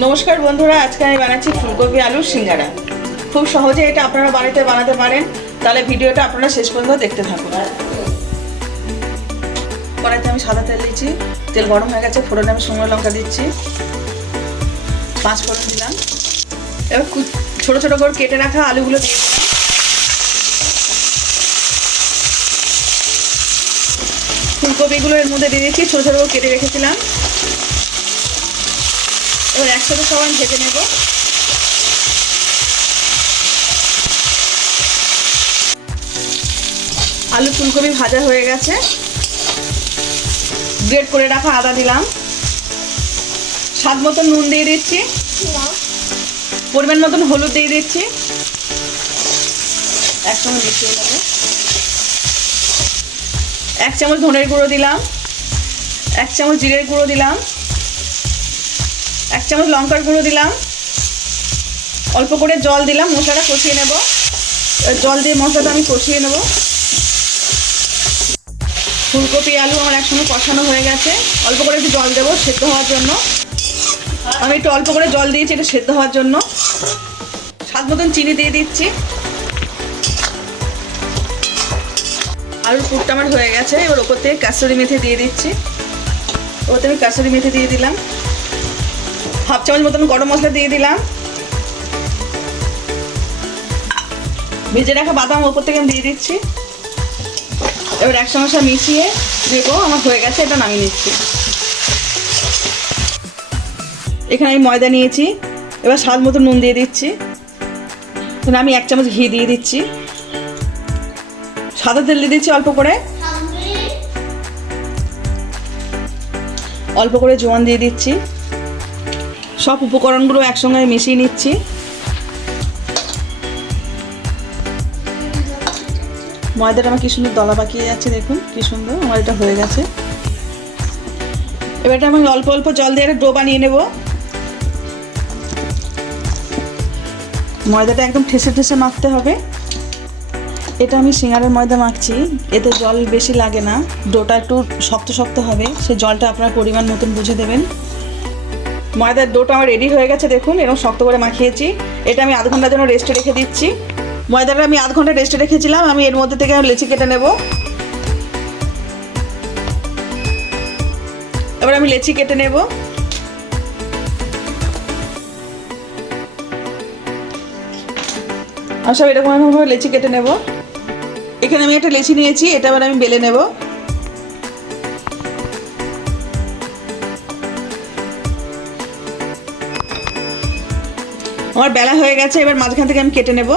নমস্কার বন্ধুরা, আজকে আমি বানাচ্ছি ফুলকপি আলুর সিঙ্গারা। খুব সহজে এটা আপনারা বাড়িতে বানাতে পারেন। তাহলে ভিডিওটা আপনারা শেষ পর্যন্ত দেখতে থাকুন। কড়াইতে আমি সাদা তেল দিচ্ছি তেল গরম হয়ে গেছে, ফোড়নে আমি শুকনো লঙ্কা দিচ্ছি। পাঁচ ফোড়ন দিলাম। এবার ছোট ছোট করে কেটে রাখা আলুগুলো দিয়ে ফুলকপিগুলো এর মধ্যে দিয়ে দিচ্ছি ছোট ছোট করে কেটে রেখেছিলাম। এবার একসাথে সবাই ভেজে নেব। আলু ফুলকপি ভাজা হয়ে গেছে। গ্রেট করে রাখা আদা দিলাম। স্বাদ মতন নুন দিয়ে দিচ্ছি। পরিমাণ মতন হলুদ দিয়ে দিচ্ছি। একসঙ্গে মিশিয়ে নেব এক চামচ ধনের গুঁড়ো দিলাম। এক চামচ জিরের গুঁড়ো দিলাম। এক চামচ লঙ্কার গুঁড়ো দিলাম। অল্প করে জল দিলাম, মশলাটা কষিয়ে নেব। জল দিয়ে মশলাটা আমি কষিয়ে নেব। ফুলকপি, আলু আমার একসঙ্গে কষানো হয়ে গেছে। অল্প করে একটু জল দেবো সেদ্ধ হওয়ার জন্য। আমি একটু অল্প করে জল দিয়েছি, এটা সেদ্ধ হওয়ার জন্য। স্বাদ মতন চিনি দিয়ে দিচ্ছি। আলুর পুরটা আমার হয়ে গেছে। এবার ওপর থেকে কাসুরি মেথি দিয়ে দিচ্ছি। ওতে আমি কাসুরি মেথি দিয়ে দিলাম। হাফ চামচ মতন গরম মশলা দিয়ে দিলাম। ভেজে রাখা বাদাম ওপর থেকে আমি দিয়ে দিচ্ছি। এবার একসঙ্গে সব মিশিয়ে দেবো আমার হয়ে গেছে এটা নামিয়ে নিচ্ছি। এখানে আমি ময়দা নিয়েছি এবার স্বাদ মতো নুন দিয়ে দিচ্ছি। এখানে আমি এক চামচ ঘি দিয়ে দিচ্ছি। সাদা তেল দিয়ে দিচ্ছি অল্প করে। অল্প করে জোয়ান দিয়ে দিচ্ছি। সব উপকরণগুলো একসঙ্গে মিশিয়ে নিচ্ছি। ময়দাটা আমার কি সুন্দর দলা পাকিয়ে যাচ্ছে দেখুন, কি সুন্দর, আমার এটা হয়ে গেছে। এবার এটা আমি অল্প অল্প জল দিয়ে একটা ডো বানিয়ে নেব। ময়দাটা একদম ঠেসে ঠেসে মাখতে হবে। এটা আমি সিঙ্গারের ময়দা মাখছি, এতে জল বেশি লাগে না, ডোটা একটু শক্ত শক্ত হবে সেই জলটা আপনার পরিমাণ মতন বুঝে দেবেন। ময়দার ডোটা আমার রেডি হয়ে গেছে দেখুন এরকম শক্ত করে মাখিয়েছি। এটা আমি আধ ঘণ্টার জন্য রেস্টে রেখে দিচ্ছি। ময়দাটা আমি আধ ঘণ্টা রেস্টে রেখেছিলাম, আমি এর মধ্যে থেকে লেচি কেটে নেব। এবার আমি লেচি কেটে নেব। আর সব এরকম লেচি কেটে নেব। এখানে আমি একটা লেচি নিয়েছি, এটা এবার আমি বেলে নেব। আমার বেলা হয়ে গেছে, এবার মাঝখান থেকে আমি কেটে নেব।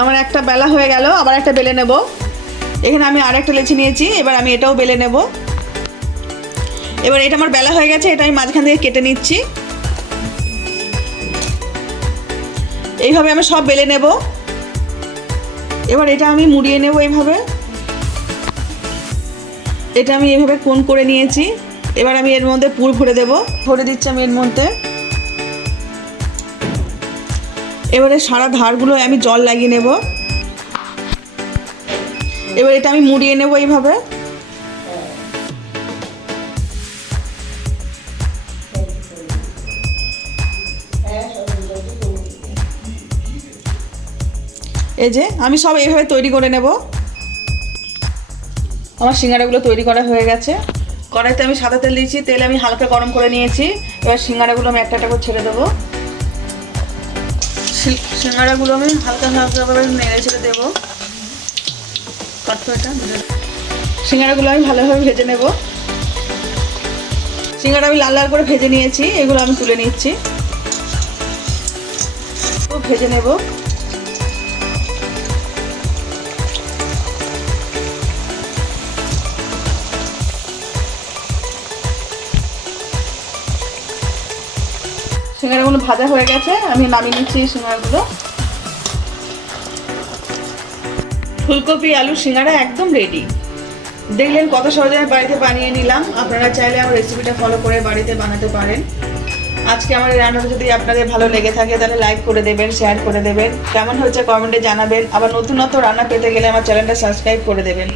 আমার একটা বেলা হয়ে গেল, আবার একটা বেলে নেব। এখানে আমি আর একটা লেচি নিয়েছি, এবার আমি এটাও বেলে নেব। এবার এটা আমার বেলা হয়ে গেছে, এটা আমি মাঝখান থেকে কেটে নিচ্ছি। এইভাবে আমি সব বেলে নেব। এবার এটা আমি মুড়িয়ে নেব এইভাবে। এটা আমি এইভাবে কোন করে নিয়েছি। এবার আমি এর মধ্যে পুর ভরে দেব। ভরে দিচ্ছি আমি এর মধ্যে। এবারে সারা ধারগুলো আমি জল লাগিয়ে নেব। এবার এটা আমি মুড়িয়ে নেব এইভাবে। এই যে আমি সব এইভাবে তৈরি করে নেব। আমার সিঙ্গারাগুলো তৈরি করা হয়ে গেছে। কড়াইতে আমি সাদা তেল দিয়েছি, তেল আমি হালকা গরম করে নিয়েছি। এবার সিঙ্গারাগুলো আমি একটা একটা করে ছেড়ে দেবো। সিঙ্গারাগুলো আমি হালকা হালকা হালকাভাবে নেড়ে ছেড়ে দেবো। কটকটা সিঙ্গারাগুলো আমি ভালোভাবে ভেজে নেব। সিঙ্গারা আমি লাল লাল করে ভেজে নিয়েছি, এগুলো আমি তুলে নিচ্ছি। ভেজে নেব। সিঙ্গারাগুলো ভাজা হয়ে গেছে, আমি নামিয়ে নিচ্ছি এই সিঙ্গারাগুলো। ফুলকপি, আলু, সিঙ্গারা একদম রেডি দেখলেন কত সহজে আমি বাড়িতে বানিয়ে নিলাম। আপনারা চাইলে আমার রেসিপিটা ফলো করে বাড়িতে বানাতে পারেন। আজকে আমার এই রান্নাটা যদি আপনাদের ভালো লেগে থাকে, তাহলে লাইক করে দেবেন শেয়ার করে দেবেন। কেমন হয়েছে কমেন্টে জানাবেন। আবার নতুনত্ব রান্না পেতে গেলে আমার চ্যানেলটা সাবস্ক্রাইব করে দেবেন।